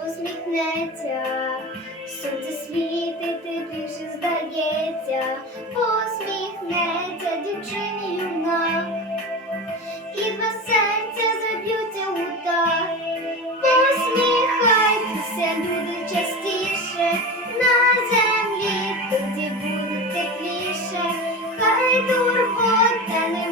посміхнеться, сонце світить, більше здається, посміхнеться дівчині юнак, і два серця заб'ються у так, посміхайтеся, люди частіше, на землі тоді буде тепліше, хай турбота не.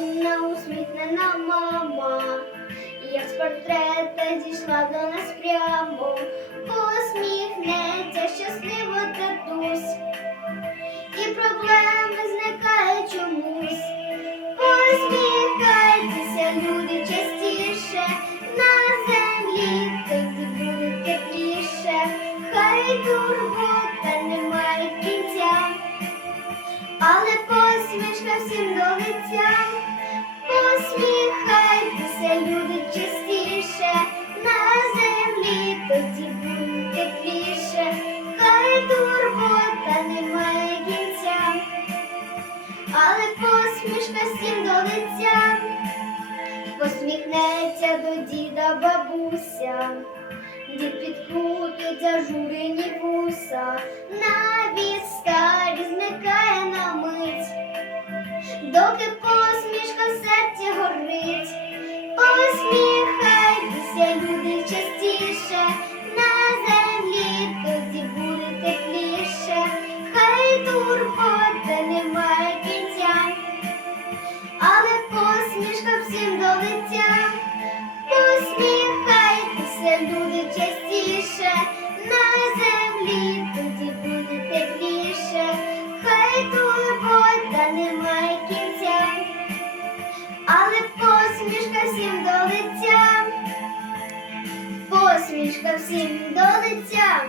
Гарна усміхнена мама, як з портрета зійшла до нас прямо, посміхнеться щасливо татусь, і проблеми зникають чомусь. Посміхайтеся, люди, частіше, на землі тоді буде тепліше, хай турбота немає кінця, але посмішка всім до лиця. Посмішка всім до лиця, посміхнеться до діда бабуся, дід підкрутить зажурені вуса, навіть старі до лиця. Посміхайтеся, люди, частіше, на землі тоді буде тепліше, хай турбота немає кінця, але посмішка всім до лиця, посмішка всім до лиця.